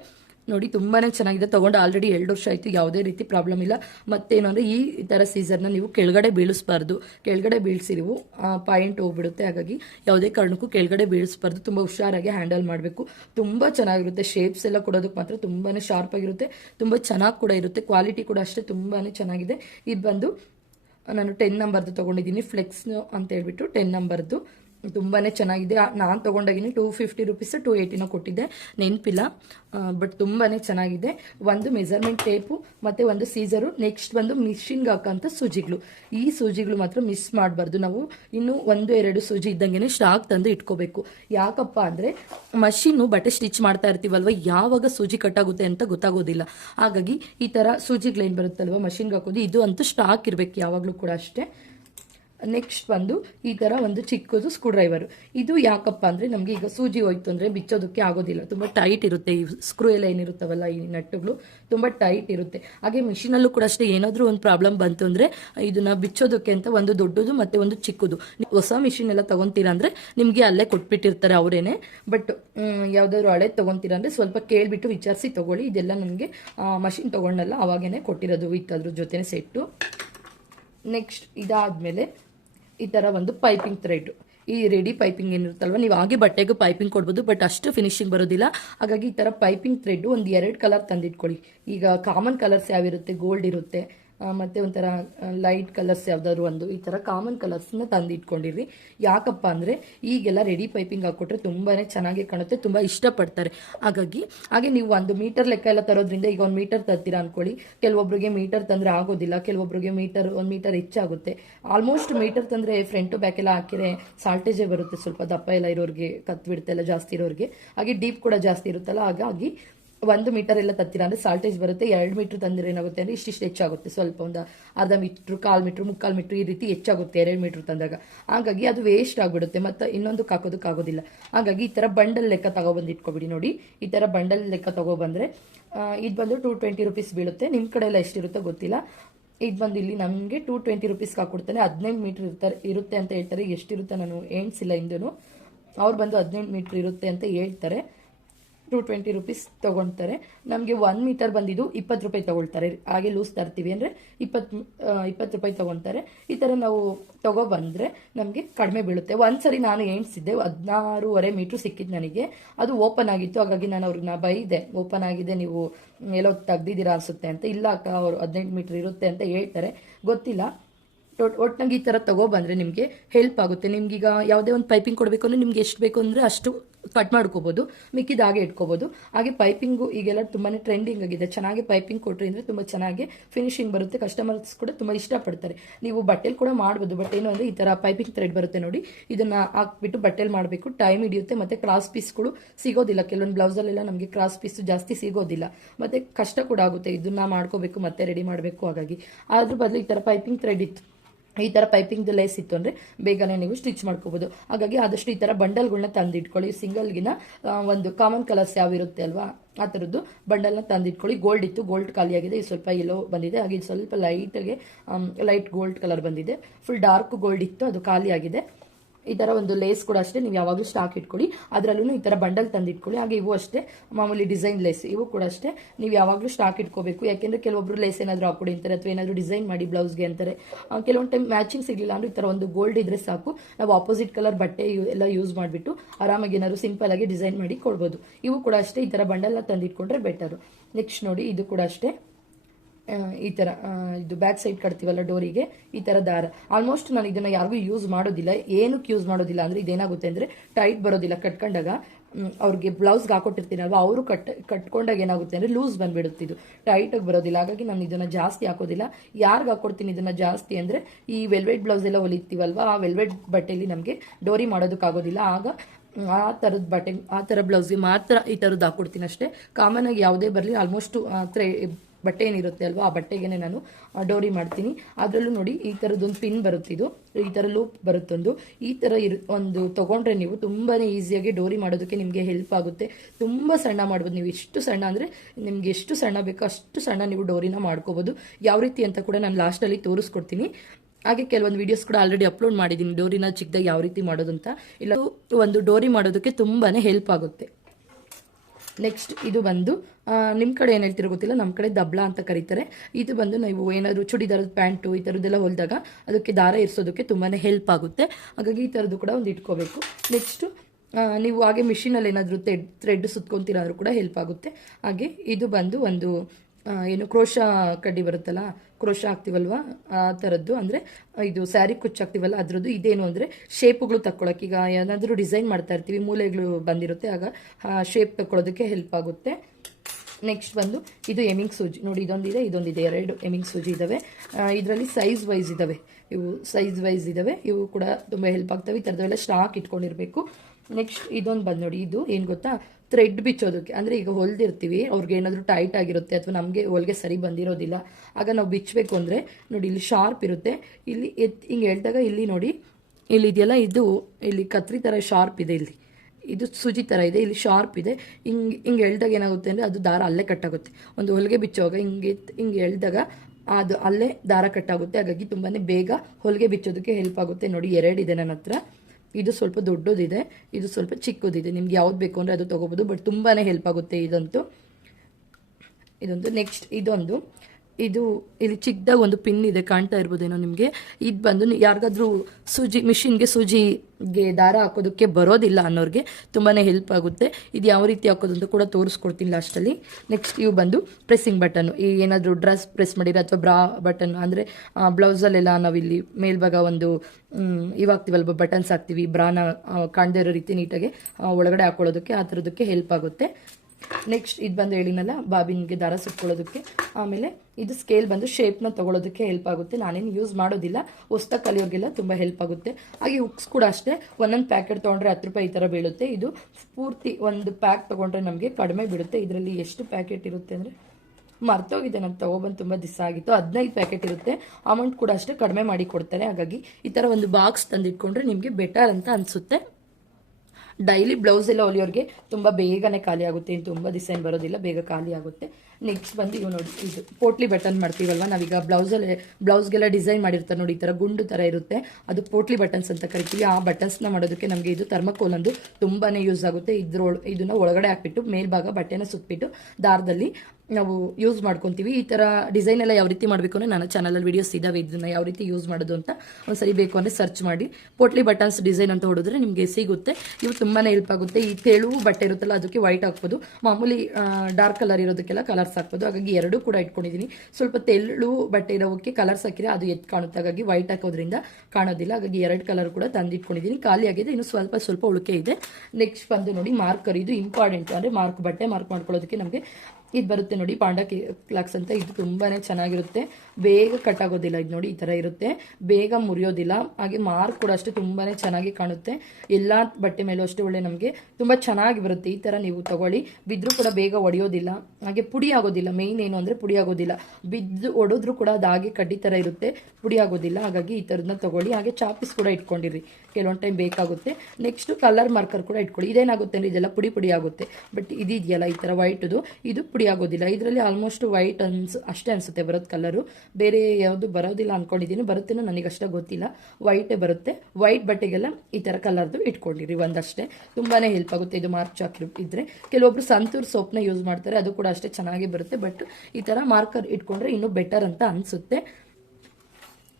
ನೋಡಿ ತುಂಬಾ ಚೆನ್ನಾಗಿದೆ. ತೊಗೊಂಡು ಆಲ್ರೆಡಿ ಎರಡು ವರ್ಷ ಆಯಿತು, ಯಾವುದೇ ರೀತಿ ಪ್ರಾಬ್ಲಮ್ ಇಲ್ಲ. ಮತ್ತೇನು ಅಂದರೆ, ಈ ಥರ ಸೀಸರ್ನ ನೀವು ಕೆಳಗಡೆ ಬೀಳಿಸ್ಬಾರ್ದು. ಕೆಳಗಡೆ ಬೀಳಿಸಿ ನೀವು ಪಾಯಿಂಟ್ ಹೋಗ್ಬಿಡುತ್ತೆ. ಹಾಗಾಗಿ ಯಾವುದೇ ಕಾರಣಕ್ಕೂ ಕೆಳಗಡೆ ಬೀಳಿಸ್ಬಾರ್ದು. ತುಂಬ ಹುಷಾರಾಗಿ ಹ್ಯಾಂಡಲ್ ಮಾಡಬೇಕು. ತುಂಬ ಚೆನ್ನಾಗಿರುತ್ತೆ. ಶೇಪ್ಸ್ ಎಲ್ಲ ಕೊಡೋದಕ್ಕೆ ಮಾತ್ರ ತುಂಬಾ ಶಾರ್ಪ್ ಆಗಿರುತ್ತೆ. ತುಂಬ ಚೆನ್ನಾಗಿ ಕೂಡ ಇರುತ್ತೆ. ಕ್ವಾಲಿಟಿ ಕೂಡ ಅಷ್ಟೇ ತುಂಬಾ ಚೆನ್ನಾಗಿದೆ. ಇದು ಬಂದು ನಾನು ಟೆನ್ ನಂಬರ್ದು ತೊಗೊಂಡಿದ್ದೀನಿ. ಫ್ಲೆಕ್ಸ್ ಅಂತ ಹೇಳ್ಬಿಟ್ಟು ಟೆನ್ ನಂಬರ್ದು ತುಂಬಾ ಚೆನ್ನಾಗಿದೆ. ನಾನು ತೊಗೊಂಡಾಗಿನಿ ಟೂ ಫಿಫ್ಟಿ ರುಪೀಸ್ ಟೂ ಏಯ್ಟಿನೋ ಕೊಟ್ಟಿದ್ದೆ. ನೆನಪಿಲ್ಲ. ಬಟ್ ತುಂಬಾ ಚೆನ್ನಾಗಿದೆ. ಒಂದು ಮೆಜರ್ಮೆಂಟ್ ಟೇಪು ಮತ್ತು ಒಂದು ಸೀಸರು ನೆಕ್ಸ್ಟ್ ಬಂದು ಮಿಷಿನ್ಗೆ ಹಾಕೋಂಥ ಸೂಜಿಗಳು. ಈ ಸೂಜಿಗಳು ಮಾತ್ರ ಮಿಸ್ ಮಾಡಬಾರ್ದು. ನಾವು ಇನ್ನೂ ಒಂದು, ಎರಡು ಸೂಜಿ ಇದ್ದಂಗೆ ಸ್ಟಾಕ್ ತಂದು ಇಟ್ಕೋಬೇಕು. ಯಾಕಪ್ಪ ಅಂದರೆ ಮಷಿನ್ನು ಬಟ್ಟೆ ಸ್ಟಿಚ್ ಮಾಡ್ತಾ ಇರ್ತೀವಲ್ವ? ಯಾವಾಗ ಸೂಜಿ ಕಟ್ಟಾಗುತ್ತೆ ಅಂತ ಗೊತ್ತಾಗೋದಿಲ್ಲ. ಹಾಗಾಗಿ ಈ ಥರ ಸೂಜಿಗಳೇನು ಬರುತ್ತಲ್ವ? ಮಷಿನ್ಗೆ ಹಾಕೋದು. ಇದು ಅಂತೂ ಸ್ಟಾಕ್ ಇರಬೇಕು ಯಾವಾಗಲೂ ಕೂಡ ಅಷ್ಟೇ. ನೆಕ್ಸ್ಟ್ ಬಂದು ಈ ಥರ ಒಂದು ಚಿಕ್ಕದು ಸ್ಕ್ರೂ ಡ್ರೈವರು ಇದು ಯಾಕಪ್ಪ ಅಂದರೆ ನಮಗೆ ಈಗ ಸೂಜಿ ಹೋಯ್ತು ಅಂದರೆ ಬಿಚ್ಚೋದಕ್ಕೆ ಆಗೋದಿಲ್ಲ. ತುಂಬ ಟೈಟ್ ಇರುತ್ತೆ. ಈ ಸ್ಕ್ರೂ ಎಲ್ಲ ಏನಿರುತ್ತವಲ್ಲ ಈ ನಟ್ಟುಗಳು ತುಂಬ ಟೈಟ್ ಇರುತ್ತೆ. ಹಾಗೆ ಮಿಷಿನಲ್ಲೂ ಕೂಡ ಅಷ್ಟೇ ಏನಾದರೂ ಒಂದು ಪ್ರಾಬ್ಲಮ್ ಬಂತು ಅಂದರೆ ಇದನ್ನು ಬಿಚ್ಚೋದಕ್ಕೆ ಅಂತ ಒಂದು ದೊಡ್ಡದು ಮತ್ತು ಒಂದು ಚಿಕ್ಕದು. ಹೊಸ ಮಿಷಿನ್ ಎಲ್ಲ ತೊಗೊತೀರಾ ಅಂದರೆ ನಿಮಗೆ ಅಲ್ಲೇ ಕೊಟ್ಬಿಟ್ಟಿರ್ತಾರೆ ಅವರೇನೆ. ಬಟ್ ಯಾವುದಾದ್ರು ಹಳೆ ತೊಗೊತೀರಾ ಅಂದರೆ ಸ್ವಲ್ಪ ಕೇಳಿಬಿಟ್ಟು ವಿಚಾರಿಸಿ ತೊಗೊಳ್ಳಿ. ಇದೆಲ್ಲ ನಮಗೆ ಮಷಿನ್ ತೊಗೊಂಡಲ್ಲ ಅವಾಗೇ ಕೊಟ್ಟಿರೋದು, ವಿತ್ ಅದ್ರ ಜೊತೆ ಸೆಟ್ಟು ನೆಕ್ಸ್ಟ್ ಇದಾದಮೇಲೆ ಈ ಥರ ಒಂದು ಪೈಪಿಂಗ್ ಥ್ರೆಡ್ ಈ ರೆಡಿ ಪೈಪಿಂಗ್ ಏನಿರುತ್ತಲ್ವ, ನೀವು ಹಾಗೆ ಬಟ್ಟೆಗೂ ಪೈಪಿಂಗ್ ಕೊಡ್ಬೋದು ಬಟ್ ಅಷ್ಟು ಫಿನಿಶಿಂಗ್ ಬರೋದಿಲ್ಲ. ಹಾಗಾಗಿ ಈ ಥರ ಪೈಪಿಂಗ್ ಥ್ರೆಡ್ ಒಂದು ಎರಡು ಕಲರ್ ತಂದಿಟ್ಕೊಳ್ಳಿ. ಈಗ ಕಾಮನ್ ಕಲರ್ಸ್ ಯಾವಿರುತ್ತೆ? ಗೋಲ್ಡ್ ಇರುತ್ತೆ. ಮತ್ತೆ ಒಂಥರ ಲೈಟ್ ಕಲರ್ಸ್ ಯಾವ್ದಾದ್ರು ಒಂದು, ಈ ಥರ ಕಾಮನ್ ಕಲರ್ಸ್ನ ತಂದು ಇಟ್ಕೊಂಡಿರಿ ಯಾಕಪ್ಪ ಅಂದರೆ, ಈಗೆಲ್ಲ ರೆಡಿ ಪೈಪಿಂಗ್ ಹಾಕ್ಕೊಟ್ರೆ ತುಂಬಾ ಚೆನ್ನಾಗಿ ಕಾಣುತ್ತೆ, ತುಂಬ ಇಷ್ಟಪಡ್ತಾರೆ. ಹಾಗಾಗಿ, ಹಾಗೆ ನೀವು ಒಂದು ಮೀಟರ್ ಲೆಕ್ಕ ಎಲ್ಲ ತರೋದ್ರಿಂದ, ಈಗ ಒಂದು ಮೀಟರ್ ತರ್ತೀರಾ ಅನ್ಕೊಳ್ಳಿ. ಕೆಲವೊಬ್ಬರಿಗೆ ಮೀಟರ್ ತಂದರೆ ಆಗೋದಿಲ್ಲ ಕೆಲವೊಬ್ಬರಿಗೆ ಮೀಟರ್ ಒಂದು ಮೀಟರ್ ಹೆಚ್ಚಾಗುತ್ತೆ. ಆಲ್ಮೋಸ್ಟ್ ಮೀಟರ್ ತಂದರೆ ಫ್ರಂಟ್ ಬ್ಯಾಕ್ ಎಲ್ಲ ಹಾಕಿದ್ರೆ ಸಾಲ್ಟೇಜೇ ಬರುತ್ತೆ ಸ್ವಲ್ಪ ದಪ್ಪ ಎಲ್ಲ ಇರೋರಿಗೆ ಕತ್ ಬಿಡುತ್ತೆ ಎಲ್ಲ ಜಾಸ್ತಿ ಇರೋರಿಗೆ. ಹಾಗೆ ಡೀಪ್ ಕೂಡ ಜಾಸ್ತಿ ಇರುತ್ತಲ್ಲ, ಹಾಗಾಗಿ ಒಂದು ಮೀಟರ್ ಎಲ್ಲ ತತ್ತಿರ ಅಂದರೆ ಸಾಲ್ಟೇಜ್ ಬರುತ್ತೆ. ಎರಡು ಮೀಟ್ರ್ ತಂದ್ರೆ ಏನಾಗುತ್ತೆ ಅಂದರೆ ಇಷ್ಟಿಷ್ಟು ಹೆಚ್ಚಾಗುತ್ತೆ. ಸ್ವಲ್ಪ ಒಂದು ಅರ್ಧ ಮೀಟ್ರ್ ಕಾಲು ಮೀಟ್ರ್ ಮುಕ್ಕಾಲು ಮೀಟ್ರ್ ಈ ರೀತಿ ಹೆಚ್ಚಾಗುತ್ತೆ ಎರಡು ಮೀಟ್ರ್ ತಂದಾಗ. ಹಾಗಾಗಿ ಅದು ವೇಸ್ಟ್ ಆಗಿಬಿಡುತ್ತೆ. ಮತ್ತು ಇನ್ನೊಂದಕ್ಕೆ ಹಾಕೋದಕ್ಕಾಗೋದಿಲ್ಲ ಹಾಗಾಗಿ ಈ ಥರ ಬಂಡಲ್ ಲೆಕ್ಕ ತಗೊಬಂದು ಇಟ್ಕೊಬಿಡಿ ನೋಡಿ. ಈ ಥರ ಬಂಡಲ್ ಲೆಕ್ಕ ತಗೊಬಂದರೆ ಇದು ಬಂದು ಟೂ ಟ್ವೆಂಟಿ ರುಪೀಸ್ ಬೀಳುತ್ತೆ. ನಿಮ್ಮ ಕಡೆ ಎಲ್ಲ ಎಷ್ಟಿರುತ್ತೋ ಗೊತ್ತಿಲ್ಲ. ಇದು ಬಂದು ಇಲ್ಲಿ ನಮಗೆ ಟೂ ಟ್ವೆಂಟಿ ರುಪೀಸ್ ಹಾಕ್ಕೊಡ್ತಾನೆ ಹದಿನೈದು ಮೀಟ್ರ್ ಇರ್ತಾರೆ, ಇರುತ್ತೆ ಅಂತ ಹೇಳ್ತಾರೆ. ಎಷ್ಟಿರುತ್ತೆ ನಾನು ಎಣಿಸಿಲ್ಲ ಹಿಂದೂ ಅವ್ರು ಬಂದು ಹದಿನೆಂಟು ಮೀಟ್ರ್ ಇರುತ್ತೆ ಅಂತ ಹೇಳ್ತಾರೆ. ಟೂ ಟ್ವೆಂಟಿ ರುಪೀಸ್ ತೊಗೊಳ್ತಾರೆ. ನಮಗೆ ಒನ್ ಮೀಟರ್ ಬಂದಿದ್ದು ಇಪ್ಪತ್ತು ರೂಪಾಯಿ ತೊಗೊಳ್ತಾರೆ. ಹಾಗೆ ಲೂಸ್ ತರ್ತೀವಿ ಅಂದರೆ ಇಪ್ಪತ್ತು ಇಪ್ಪತ್ತು ರೂಪಾಯಿ ತೊಗೊಳ್ತಾರೆ. ಈ ಥರ ನಾವು ತೊಗೊಬಂದರೆ ನಮಗೆ ಕಡಿಮೆ ಬೀಳುತ್ತೆ. ಒಂದ್ಸರಿ ನಾನು ಎಣಿಸಿದ್ದೆ ಹದಿನಾರೂವರೆ ಮೀಟ್ರ್ ಸಿಕ್ಕಿದ್ದು ನನಗೆ. ಅದು ಓಪನ್ ಆಗಿತ್ತು. ಹಾಗಾಗಿ ನಾನು ಅವ್ರನ್ನ ಬೈದೆ ಓಪನ್ ಆಗಿದೆ, ನೀವು ಎಲ್ಲೋ ತೆಗ್ದಿದ್ದೀರಾ ಅನಿಸುತ್ತೆ ಅಂತ. ಇಲ್ಲ ಅಕ್ಕ, ಅವರು ಹದಿನೆಂಟು ಮೀಟ್ರ್ ಇರುತ್ತೆ ಅಂತ ಹೇಳ್ತಾರೆ. ಗೊತ್ತಿಲ್ಲ. ಒಟ್ ಒಟ್ಟಿನಂಗೆ ಈ ಥರ ತೊಗೊಬಂದರೆ ನಿಮಗೆ ಹೆಲ್ಪ್ ಆಗುತ್ತೆ. ನಿಮ್ಗೀಗ ಯಾವುದೇ ಒಂದು ಪೈಪಿಂಗ್ ಕೊಡಬೇಕು ಅಂದರೆ ನಿಮ್ಗೆ ಎಷ್ಟು ಬೇಕು ಅಂದರೆ ಅಷ್ಟು ಕಟ್ ಮಾಡ್ಕೋಬೋದು, ಮಿಕ್ಕಿದ ಹಾಗೆ ಇಟ್ಕೋಬೋದು. ಹಾಗೆ ಪೈಪಿಂಗು ಈಗೆಲ್ಲ ತುಂಬಾ ಟ್ರೆಂಡಿಂಗ್ ಆಗಿದೆ. ಚೆನ್ನಾಗಿ ಪೈಪಿಂಗ್ ಕೊಟ್ಟರೆ ಅಂದರೆ ತುಂಬ ಚೆನ್ನಾಗಿ ಫಿನಿಶಿಂಗ್ ಬರುತ್ತೆ. ಕಸ್ಟಮರ್ಸ್ ಕೂಡ ತುಂಬ ಇಷ್ಟಪಡ್ತಾರೆ. ನೀವು ಬಟ್ಟೆಲಿ ಕೂಡ ಮಾಡ್ಬೋದು. ಬಟ್ ಏನು ಅಂದರೆ ಈ ಥರ ಪೈಪಿಂಗ್ ಥ್ರೆಡ್ ಬರುತ್ತೆ ನೋಡಿ. ಇದನ್ನು ಹಾಕ್ಬಿಟ್ಟು ಬಟ್ಟೆಲ್ ಮಾಡಬೇಕು. ಟೈಮ್ ಹಿಡಿಯುತ್ತೆ. ಮತ್ತು ಕ್ರಾಸ್ ಪೀಸ್ಗಳು ಸಿಗೋದಿಲ್ಲ. ಕೆಲವೊಂದು ಬ್ಲೌಸಲ್ಲೆಲ್ಲ ನಮಗೆ ಕ್ರಾಸ್ ಪೀಸ್ ಜಾಸ್ತಿ ಸಿಗೋದಿಲ್ಲ. ಮತ್ತು ಕಷ್ಟ ಕೂಡ ಆಗುತ್ತೆ. ಇದನ್ನ ಮಾಡ್ಕೋಬೇಕು, ಮತ್ತೆ ರೆಡಿ ಮಾಡಬೇಕು ಹಾಗಾಗಿ. ಅದ್ರ ಬದಲು ಈ ಥರ ಪೈಪಿಂಗ್ ಥ್ರೆಡ್ ಇತ್ತು. ಈ ಥರ ಪೈಪಿಂಗ್ ಲೇಸ್ ಇತ್ತು ಅಂದರೆ ಬೇಗನೆ ನೀವು ಸ್ಟಿಚ್ ಮಾಡ್ಕೋಬೋದು. ಹಾಗಾಗಿ ಆದಷ್ಟು ಈ ಥರ ಬಂಡಲ್ಗಳನ್ನ ತಂದಿಟ್ಕೊಳ್ಳಿ. ಸಿಂಗಲ್ಗಿನ ಒಂದು ಕಾಮನ್ ಕಲರ್ಸ್ ಯಾವ ಇರುತ್ತೆ ಅಲ್ವಾ? ಆ ಥರದ್ದು ಬಂಡಲ್ನ ತಂದಿಟ್ಕೊಳ್ಳಿ. ಗೋಲ್ಡ್ ಇತ್ತು ಗೋಲ್ಡ್ ಖಾಲಿಯಾಗಿದೆ ಈ ಸ್ವಲ್ಪ ಎಲ್ಲೋ ಬಂದಿದೆ. ಹಾಗೆ ಸ್ವಲ್ಪ ಸ್ವಲ್ಪ ಆಗಿ ಲೈಟ್ ಗೋಲ್ಡ್ ಕಲರ್ ಬಂದಿದೆ. ಫುಲ್ ಡಾರ್ಕ್ ಗೋಲ್ಡ್ ಇತ್ತು, ಅದು ಖಾಲಿಯಾಗಿದೆ ಈ ಥರ ಒಂದು ಲೇಸ್ ಕೂಡ ಅಷ್ಟೇ ನೀವು ಯಾವಾಗಲೂ ಸ್ಟಾಕ್ ಇಟ್ಕೊಳ್ಳಿ. ಅದರಲ್ಲೂ ಈ ಥರ ಬಂಡಲ್ ತಂದಿಟ್ಕೊಳ್ಳಿ. ಹಾಗೆ ಇವು ಅಷ್ಟೇ, ಮಾಮೂಲಿ ಡಿಸೈನ್ ಲೇಸ್ ಇವು ಕೂಡ ಅಷ್ಟೇ. ನೀವು ಯಾವಾಗಲೂ ಸ್ಟಾಕ್ ಇಟ್ಕೋಬೇಕು. ಯಾಕೆಂದರೆ ಕೆಲವೊಬ್ರು ಲೇಸ್ ಏನಾದರೂ ಹಾಕೊಡಿ ಅಂತಾರೆ, ಅಥವಾ ಏನಾದರೂ ಡಿಸೈನ್ ಮಾಡಿ ಬ್ಲೌಸ್ಗೆ ಅಂತಾರೆ. ಕೆಲವೊಂದು ಟೈಮ್ ಮ್ಯಾಚಿಂಗ್ ಸಿಗಲಿಲ್ಲ ಅಂದ್ರೆ ಈ ಥರ ಒಂದು ಗೋಲ್ಡ್ ಇದ್ರೆ ಸಾಕು. ನಾವು ಆಪೋಸಿಟ್ ಕಲರ್ ಬಟ್ಟೆ ಎಲ್ಲ ಯೂಸ್ ಮಾಡಿಬಿಟ್ಟು ಆರಾಮಾಗಿ ಏನಾದ್ರು ಸಿಂಪಲ್ ಆಗಿ ಡಿಸೈನ್ ಮಾಡಿ ಕೊಡ್ಬೋದು. ಇವು ಕೂಡ ಅಷ್ಟೇ ಈ ಥರ ಬಂಡಲ್ನ ತಂದಿಟ್ಕೊಂಡ್ರೆ ಬೆಟರು ನೆಕ್ಸ್ಟ್ ನೋಡಿ, ಇದು ಕೂಡ ಅಷ್ಟೇ. ಈ ಥರ ಇದು ಬ್ಯಾಕ್ ಸೈಡ್ ಕಟ್ತೀವಲ್ಲ ಡೋರಿಗೆ ಈ ಥರ ದಾರ. ಆಲ್ಮೋಸ್ಟ್ ನಾನು ಇದನ್ನು ಯಾರಿಗೂ ಯೂಸ್ ಮಾಡೋದಿಲ್ಲ. ಏನಕ್ಕೆ ಯೂಸ್ ಮಾಡೋದಿಲ್ಲ ಅಂದರೆ ಇದೇನಾಗುತ್ತೆ ಅಂದರೆ ಟೈಟ್ ಬರೋದಿಲ್ಲ ಕಟ್ಕೊಂಡಾಗ. ಅವ್ರಿಗೆ ಬ್ಲೌಸ್ಗೆ ಅಲ್ವಾ ಅವರು ಕಟ್, ಕಟ್ಕೊಂಡಾಗ ಏನಾಗುತ್ತೆ ಅಂದರೆ ಲೂಸ್ ಬಂದ್ಬಿಡುತ್ತಿದ್ದು ಇದು. ಟೈಟಾಗಿ ಬರೋದಿಲ್ಲ. ಹಾಗಾಗಿ ನಾನು ಇದನ್ನು ಜಾಸ್ತಿ ಹಾಕೋದಿಲ್ಲ. ಯಾರಿಗೆ ಹಾಕೊಡ್ತೀನಿ ಇದನ್ನು ಜಾಸ್ತಿ ಅಂದರೆ ಈ ವೆಲ್ವೆಟ್ ಬ್ಲೌಸ್ ಎಲ್ಲ ಹೊಲಿತೀವಲ್ವ, ಆ ವೆಲ್ವೆಟ್ ಬಟ್ಟೆಯಲ್ಲಿ ನಮಗೆ ಡೋರಿ ಮಾಡೋದಕ್ಕಾಗೋದಿಲ್ಲ. ಆಗ ಆ ಥರದ ಬಟ್ಟೆ, ಆ ಥರ ಬ್ಲೌಸ್ಗೆ ಮಾತ್ರ ಈ ಥರದ್ದು ಹಾಕೊಡ್ತೀನಿ ಅಷ್ಟೇ. ಕಾಮನ್ ಆಗಿ ಯಾವುದೇ ಬರಲಿ ಆಲ್ಮೋಸ್ಟ್ ತ್ರೆ ಬಟ್ಟೆ ಏನಿರುತ್ತೆ ಅಲ್ವಾ, ಆ ಬಟ್ಟೆಗೇನೆ ನಾನು ಡೋರಿ ಮಾಡ್ತೀನಿ. ಅದರಲ್ಲೂ ನೋಡಿ ಈ ಥರದ್ದೊಂದು ಪಿನ್ ಬರುತ್ತೆ ಇದು. ಈ ಥರ ಲೂಪ್ ಬರುತ್ತೊಂದು. ಈ ಥರ ಇರು, ಒಂದು ತೊಗೊಂಡ್ರೆ ನೀವು ತುಂಬಾ ಈಸಿಯಾಗಿ ಡೋರಿ ಮಾಡೋದಕ್ಕೆ ನಿಮಗೆ ಹೆಲ್ಪ್ ಆಗುತ್ತೆ. ತುಂಬ ಸಣ್ಣ ಮಾಡ್ಬೋದು. ನೀವು ಎಷ್ಟು ಸಣ್ಣ ಅಂದರೆ ನಿಮ್ಗೆ ಎಷ್ಟು ಸಣ್ಣ ಬೇಕೋ ಅಷ್ಟು ಸಣ್ಣ ನೀವು ಡೋರಿನ ಮಾಡ್ಕೋಬೋದು. ಯಾವ ರೀತಿ ಅಂತ ಕೂಡ ನಾನು ಲಾಸ್ಟಲ್ಲಿ ತೋರಿಸ್ಕೊಡ್ತೀನಿ. ಹಾಗೆ ಕೆಲವೊಂದು ವಿಡಿಯೋಸ್ ಕೂಡ ಆಲ್ರೆಡಿ ಅಪ್ಲೋಡ್ ಮಾಡಿದ್ದೀನಿ. ಡೋರಿನ ಚಿಕ್ಕದಾಗಿ ಯಾವ ರೀತಿ ಮಾಡೋದು ಅಂತ. ಇಲ್ಲ, ಒಂದು ಡೋರಿ ಮಾಡೋದಕ್ಕೆ ತುಂಬಾ ಹೆಲ್ಪ್ ಆಗುತ್ತೆ. ನೆಕ್ಸ್ಟ್ ಇದು ಬಂದು ನಿಮ್ಮ ಕಡೆ ಏನು ಹೇಳ್ತಿರೋ ಗೊತ್ತಿಲ್ಲ ನಮ್ಮ ಕಡೆ ದಬ್ಳ ಅಂತ ಕರೀತಾರೆ. ಇದು ಬಂದು ನೀವು ಏನಾದರೂ ಚೂಡಿದಾರದ ಪ್ಯಾಂಟು ಈ ಥರದ್ದೆಲ್ಲ ಹೊಲಿದಾಗ ಅದಕ್ಕೆ ದಾರ ಇರಿಸೋದಕ್ಕೆ ತುಂಬಾ ಹೆಲ್ಪ್ ಆಗುತ್ತೆ. ಹಾಗಾಗಿ ಈ ಥರದ್ದು ಕೂಡ ಒಂದು ಇಟ್ಕೋಬೇಕು. ನೆಕ್ಸ್ಟು ನೀವು ಹಾಗೆ ಮಿಷಿನಲ್ಲಿ ಏನಾದರೂ ಥ್ರೆಡ್ ಥ್ರೆಡ್ ಸುತ್ಕೊತೀರ ಕೂಡ ಹೆಲ್ಪ್ ಆಗುತ್ತೆ. ಹಾಗೆ ಇದು ಬಂದು ಒಂದು ಏನು ಕ್ರೋಶ ಕಡ್ಡಿ ಬರುತ್ತಲ್ಲ, ಕ್ರೋಶ ಹಾಕ್ತಿವಲ್ವ ಆ ಥರದ್ದು ಅಂದರೆ ಇದು ಸ್ಯಾರಿ ಕುಚ್ಚಾಕ್ತೀವಲ್ಲ ಅದರದ್ದು ಇದೇನು ಅಂದರೆ ಶೇಪ್ಗಳು ತಕ್ಕೊಳ್ಳೋಕೆ ಈಗ ಏನಾದರೂ ಡಿಸೈನ್ ಮಾಡ್ತಾ ಇರ್ತೀವಿ, ಮೂಲೆಗಳು ಬಂದಿರುತ್ತೆ, ಆಗ ಶೇಪ್ ತಕ್ಕೊಳ್ಳೋದಕ್ಕೆ ಹೆಲ್ಪ್ ಆಗುತ್ತೆ. ನೆಕ್ಸ್ಟ್ ಬಂದು, ಇದು ಎಮಿಂಗ್ ಸೂಜಿ ನೋಡಿ, ಇದೊಂದಿದೆ ಇದೊಂದಿದೆ, ಎರಡು ಎಮಿಂಗ್ ಸೂಜಿ ಇದ್ದಾವೆ ಇದರಲ್ಲಿ ಸೈಜ್ ವೈಸ್ ಇದ್ದಾವೆ ಇವು ಸೈಜ್ ವೈಸ್ ಇದ್ದಾವೆ ಇವು ಕೂಡ ತುಂಬ ಹೆಲ್ಪ್ ಆಗ್ತವೆ. ಈ ಥರದವೆಲ್ಲ ಸ್ಟಾಕ್ ಇಟ್ಕೊಂಡಿರಬೇಕು. ನೆಕ್ಸ್ಟ್ ಇದೊಂದು ಬಂದು ನೋಡಿ, ಇದು ಏನು ಗೊತ್ತಾ? ಥ್ರೆಡ್ ಬಿಚ್ಚೋದಕ್ಕೆ. ಅಂದರೆ ಈಗ ಹೊಲ್ದಿರ್ತೀವಿ, ಅವ್ರಿಗೆ ಏನಾದರೂ ಟೈಟ್ ಆಗಿರುತ್ತೆ ಅಥವಾ ನಮಗೆ ಹೊಲಿಗೆ ಸರಿ ಬಂದಿರೋದಿಲ್ಲ, ಆಗ ನಾವು ಬಿಚ್ಚಬೇಕು ಅಂದರೆ ನೋಡಿ ಇಲ್ಲಿ ಶಾರ್ಪ್ ಇರುತ್ತೆ. ಇಲ್ಲಿ ಎತ್, ಹಿಂಗೆ ಹೇಳ್ದಾಗ ಇಲ್ಲಿ ನೋಡಿ, ಇಲ್ಲಿ ಇದೆಯಲ್ಲ, ಇದು ಇಲ್ಲಿ ಕತ್ರಿ ಥರ ಶಾರ್ಪ್ ಇದೆ ಇಲ್ಲಿ. ಇದು ಸುಜಿ ಥರ ಇದೆ, ಇಲ್ಲಿ ಶಾರ್ಪ್ ಇದೆ. ಹಿಂಗೆ ಹಿಂಗೆ ಎಳ್ದಾಗ ಏನಾಗುತ್ತೆ ಅಂದರೆ ಅದು ದಾರ ಅಲ್ಲೇ ಕಟ್ಟಾಗುತ್ತೆ. ಒಂದು ಹೊಲಿಗೆ ಬಿಚ್ಚುವಾಗ ಹಿಂಗೆ ಹಿಂಗೆ ಎಳ್ದಾಗ ಅದು ಅಲ್ಲೇ ದಾರ ಕಟ್ಟಾಗುತ್ತೆ. ಹಾಗಾಗಿ ತುಂಬಾ ಬೇಗ ಹೊಲಿಗೆ ಬಿಚ್ಚೋದಕ್ಕೆ ಹೆಲ್ಪ್ ಆಗುತ್ತೆ. ನೋಡಿ ಎರಡಿದೆ ನನ್ನ ಹತ್ರ. ಇದು ಸ್ವಲ್ಪ ದೊಡ್ಡದಿದೆ, ಇದು ಸ್ವಲ್ಪ ಚಿಕ್ಕದಿದೆ. ನಿಮ್ಗೆ ಯಾವ್ದು ಬೇಕು ಅಂದರೆ ಅದು ತೊಗೋಬೋದು ಬಟ್ ತುಂಬಾ ಹೆಲ್ಪ್ ಆಗುತ್ತೆ ಇದಂತೂ. ಇದೊಂದು ನೆಕ್ಸ್ಟ್ ಇದೊಂದು. ಇದು ಇಲ್ಲಿ ಚಿಕ್ಕದಾಗ ಒಂದು ಪಿನ್ ಇದೆ ಕಾಣ್ತಾ ಇರ್ಬೋದೇನೋ ನಿಮಗೆ. ಇದು ಬಂದು ಯಾರಿಗಾದ್ರೂ ಸೂಜಿ, ಮಿಷಿನ್ಗೆ ಸೂಜಿಗೆ ದಾರ ಹಾಕೋದಕ್ಕೆ ಬರೋದಿಲ್ಲ ಅನ್ನೋರಿಗೆ ತುಂಬಾ ಹೆಲ್ಪ್ ಆಗುತ್ತೆ. ಇದು ಯಾವ ರೀತಿ ಹಾಕೋದು ಅಂತ ಕೂಡ ತೋರಿಸ್ಕೊಡ್ತೀನಿ ಲಾಸ್ಟಲ್ಲಿ ನೆಕ್ಸ್ಟ್ ಇವು ಬಂದು ಪ್ರೆಸ್ಸಿಂಗ್ ಬಟನ್ನು ಈ ಏನಾದರೂ ಡ್ರೆಸ್ ಪ್ರೆಸ್ ಮಾಡಿರೋ ಅಥವಾ ಬ್ರಾ ಬಟನ್ ಅಂದರೆ ಬ್ಲೌಸಲ್ಲೆಲ್ಲ ನಾವಿಲ್ಲಿ ಮೇಲ್ಭಾಗ ಒಂದು ಇವಾಗ್ತೀವಲ್ವ ಬಟನ್ಸ್ ಹಾಕ್ತೀವಿ. ಬ್ರಾನ ಕಾಣದೇ ಇರೋ ರೀತಿ ನೀಟಾಗಿ ಒಳಗಡೆ ಹಾಕೊಳ್ಳೋದಕ್ಕೆ ಆ ಥರದಕ್ಕೆ ಹೆಲ್ಪ್ ಆಗುತ್ತೆ. ನೆಕ್ಸ್ಟ್ ಇದು ಬಂದು ಹೇಳಿನಲ್ಲ ಬಾಬಿನ್ಗೆ ದಾರ ಸುಟ್ಕೊಳ್ಳೋದಕ್ಕೆ. ಆಮೇಲೆ ಇದು ಸ್ಕೇಲ್ ಬಂದು ಶೇಪ್ನ ತಗೊಳ್ಳೋದಕ್ಕೆ ಹೆಲ್ಪ್ ಆಗುತ್ತೆ. ನಾನೇನು ಯೂಸ್ ಮಾಡೋದಿಲ್ಲ. ಹೊಸ್ತ ಕಲಿಯೋರಿಗೆಲ್ಲ ತುಂಬ ಹೆಲ್ಪ್ ಆಗುತ್ತೆ. ಹಾಗೆ ಉಕ್ಸ್ ಕೂಡ ಅಷ್ಟೇ. ಒಂದೊಂದು ಪ್ಯಾಕೆಟ್ ತೊಗೊಂಡ್ರೆ ಹತ್ತು ರೂಪಾಯಿ ಈ ಥರ ಬೀಳುತ್ತೆ. ಇದು ಪೂರ್ತಿ ಒಂದು ಪ್ಯಾಕ್ ತೊಗೊಂಡ್ರೆ ನಮಗೆ ಕಡಿಮೆ ಬೀಳುತ್ತೆ. ಇದರಲ್ಲಿ ಎಷ್ಟು ಪ್ಯಾಕೆಟ್ ಇರುತ್ತೆ ಅಂದರೆ? ಮರ್ತೋಗಿದೆ ನಾನು ತೊಗೊಬಂದು ತುಂಬ ದಿವಸ ಆಗಿತ್ತು. ಹದಿನೈದು ಪ್ಯಾಕೆಟ್ ಇರುತ್ತೆ. ಅಮೌಂಟ್ ಕೂಡ ಅಷ್ಟೇ ಕಡಿಮೆ ಮಾಡಿ ಕೊಡ್ತಾರೆ. ಹಾಗಾಗಿ ಈ ಥರ ಒಂದು ಬಾಕ್ಸ್ ತಂದಿಟ್ಕೊಂಡ್ರೆ ನಿಮಗೆ ಬೆಟರ್ ಅಂತ ಅನಿಸುತ್ತೆ. ಡೈಲಿ ಬ್ಲೌಸ್ ಎಲ್ಲ ಹೊಲಿಯೋರಿಗೆ ತುಂಬ ಬೇಗನೆ ಖಾಲಿ ಆಗುತ್ತೆ. ತುಂಬ ಡಿಸೈನ್ ಬರೋದಿಲ್ಲ ಬೇಗ ಖಾಲಿ ಆಗುತ್ತೆ. ನೆಕ್ಸ್ಟ್ ಬಂದು ಇವು ನೋಡಿ, ಇದು ಪೋಟ್ಲಿ ಬಟನ್ ಮಾಡ್ತೀವಲ್ವ, ನಾವೀಗ ಬ್ಲೌಸಲ್ಲಿ, ಬ್ಲೌಸ್ಗೆಲ್ಲ ಡಿಸೈನ್ ಮಾಡಿರ್ತಾರೆ ನೋಡಿ, ಈ ಥರ ಗುಂಡು ಥರ ಇರುತ್ತೆ. ಅದು ಪೋಟ್ಲಿ ಬಟನ್ಸ್ ಅಂತ ಕರಿತೀವಿ, ಆ ಬಟನ್ಸ್ನ ಮಾಡೋದಕ್ಕೆ ನಮಗೆ ಇದು ಥರ್ಮಕೋಲ್ ಅಂದು ತುಂಬಾ ಯೂಸ್ ಆಗುತ್ತೆ. ಇದ್ರೊಳ, ಇದನ್ನ ಒಳಗಡೆ ಹಾಕ್ಬಿಟ್ಟು, ಮೇಲ್ಭಾಗ ಬಟ್ಟೆನ ಸುತ್ಬಿಟ್ಟು, ದಾರದಲ್ಲಿ ನಾವು ಯೂಸ್ ಮಾಡ್ಕೊತೀವಿ. ಈ ಥರ ಡಿಸೈನ್ ಎಲ್ಲ ಯಾವ ರೀತಿ ಮಾಡಬೇಕು ಅಂದರೆ ನನ್ನ ಚಾನಲಲ್ಲಿ ವೀಡಿಯೋಸ್ ಇದ್ದಾವೆ ಇದನ್ನ ಯಾವ ರೀತಿ ಯೂಸ್ ಮಾಡೋದು ಅಂತ ಒಂದ್ಸರಿ ಬೇಕು ಅಂದರೆ ಸರ್ಚ್ ಮಾಡಿ. ಪೋಟ್ಲಿ ಬಟನ್ಸ್ ಡಿಸೈನ್ ಅಂತ ಹೊಡಿದ್ರೆ ನಿಮಗೆ ಸಿಗುತ್ತೆ. ಇವು ತುಂಬಾ ಹೆಲ್ಪ್ ಆಗುತ್ತೆ. ಈ ತೆಳು ಬಟ್ಟೆ ಇರುತ್ತಲ್ಲ, ಅದಕ್ಕೆ ವೈಟ್ ಹಾಕ್ಬೋದು. ಮಾಮೂಲಿ ಡಾರ್ಕ್ ಕಲರ್ ಇರೋದಕ್ಕೆಲ್ಲ ಕಲರ್ಸ್ ಹಾಕ್ಬೋದು. ಹಾಗಾಗಿ ಎರಡು ಕೂಡ ಇಟ್ಕೊಂಡಿದ್ದೀನಿ. ಸ್ವಲ್ಪ ತೆಳ್ಳು ಬಟ್ಟೆ ಇರೋಕ್ಕೆ ಕಲರ್ಸ್ ಹಾಕಿದ್ರೆ ಅದು ಎದ್ದು ಕಾಣುತ್ತೆ. ಹಾಗಾಗಿ ವೈಟ್ ಹಾಕೋದ್ರಿಂದ ಕಾಣೋದಿಲ್ಲ. ಹಾಗಾಗಿ ಎರಡು ಕಲರ್ ಕೂಡ ತಂದಿಟ್ಕೊಂಡಿದ್ದೀನಿ. ಖಾಲಿ ಆಗಿದೆ. ಇನ್ನು ಸ್ವಲ್ಪ ಸ್ವಲ್ಪ ಉಳಿಕೆ ಇದೆ. ನೆಕ್ಸ್ಟ್ ಬಂದು ನೋಡಿ ಮಾರ್ಕರ್ ಇದು ಇಂಪಾರ್ಟೆಂಟ್ ಅಂದರೆ ಮಾರ್ಕ್ ಬಟ್ಟೆ ಮಾರ್ಕ್ ಮಾಡ್ಕೊಳ್ಳೋದಕ್ಕೆ ನಮಗೆ ಇದು ಬರುತ್ತೆ ನೋಡಿ, ಪಾಂಡಾ ಕ್ಲಾಕ್ಸ್ ಅಂತ. ಇದು ತುಂಬಾ ಚೆನ್ನಾಗಿರುತ್ತೆ. ಬೇಗ ಕಟ್ ಆಗೋದಿಲ್ಲ, ಇದು ನೋಡಿ, ಈ ಥರ ಇರುತ್ತೆ. ಬೇಗ ಮುರಿಯೋದಿಲ್ಲ. ಹಾಗೆ ಮಾರ್ಕ್ ಕೂಡ ಅಷ್ಟೇ ತುಂಬಾ ಚೆನ್ನಾಗಿ ಕಾಣುತ್ತೆ. ಎಲ್ಲ ಬಟ್ಟೆ ಮೇಲೂ ಅಷ್ಟೇ ಒಳ್ಳೆ ನಮಗೆ. ತುಂಬ ಚೆನ್ನಾಗಿ ಬರುತ್ತೆ. ಈ ಥರ ನೀವು ತಗೊಳ್ಳಿ. ಬಿದ್ದರೂ ಕೂಡ ಬೇಗ ಒಡೆಯೋದಿಲ್ಲ. ಹಾಗೆ ಪುಡಿ ಆಗೋದಿಲ್ಲ. ಮೇಯ್ನ್ ಏನು ಅಂದರೆ ಪುಡಿ ಆಗೋದಿಲ್ಲ. ಬಿದ್ದು ಒಡೆದ್ರೂ ಕೂಡ ಅದು ಹಾಗೆ ಕಡ್ಡಿ ಥರ ಇರುತ್ತೆ. ಪುಡಿ ಆಗೋದಿಲ್ಲ. ಹಾಗಾಗಿ ಈ ಥರದನ್ನ ತಗೊಳ್ಳಿ. ಹಾಗೆ ಚಾಪಿಸ್ ಕೂಡ ಇಟ್ಕೊಂಡಿರಿ. ಕೆಲವೊಂದು ಟೈಮ್ ಬೇಕಾಗುತ್ತೆ. ನೆಕ್ಸ್ಟ್ ಕಲರ್ ಮಾರ್ಕರ್ ಕೂಡ ಇಟ್ಕೊಳ್ಳಿ. ಇದೇನಾಗುತ್ತೆ ಅಂದರೆ ಇದೆಲ್ಲ ಪುಡಿ ಪುಡಿ ಆಗುತ್ತೆ. ಬಟ್ ಇದೆಯಲ್ಲ ಈ ಥರ ವೈಟ್ದು ಇದು ಪುಡಿ ಆಗೋದಿಲ್ಲ. ಇದರಲ್ಲಿ ಆಲ್ಮೋಸ್ಟ್ ವೈಟ್ ಅನ್ಸ್ ಅಷ್ಟೇ ಅನಿಸುತ್ತೆ ಬರೋದು ಕಲರು ಬೇರೆ ಯಾವುದು ಬರೋದಿಲ್ಲ ಅಂದ್ಕೊಂಡಿದ್ದೀನಿ ಬರುತ್ತೇನೋ ನನಗಷ್ಟೇ ಗೊತ್ತಿಲ್ಲ. ವೈಟೇ ಬರುತ್ತೆ. ವೈಟ್ ಬಟ್ಟೆಗೆಲ್ಲ ಈ ಥರ ಕಲರ್ದು ಇಟ್ಕೊಂಡಿರಿ ಒಂದಷ್ಟೇ. ತುಂಬಾ ಹೆಲ್ಪ್ ಆಗುತ್ತೆ. ಇದು ಮಾರ್ಕ್ ಚಾಕ್ ಇದ್ದರೆ ಕೆಲವೊಬ್ರು ಸಂತೂರ್ ಸೋಪ್ನ ಯೂಸ್ ಮಾಡ್ತಾರೆ. ಅದು ಕೂಡ ಅಷ್ಟೇ ಚೆನ್ನಾಗಿ ಬರುತ್ತೆ. ಬಟ್ ಈ ಥರ ಮಾರ್ಕರ್ ಇಟ್ಕೊಂಡ್ರೆ ಇನ್ನೂ ಬೆಟರ್ ಅಂತ ಅನಿಸುತ್ತೆ.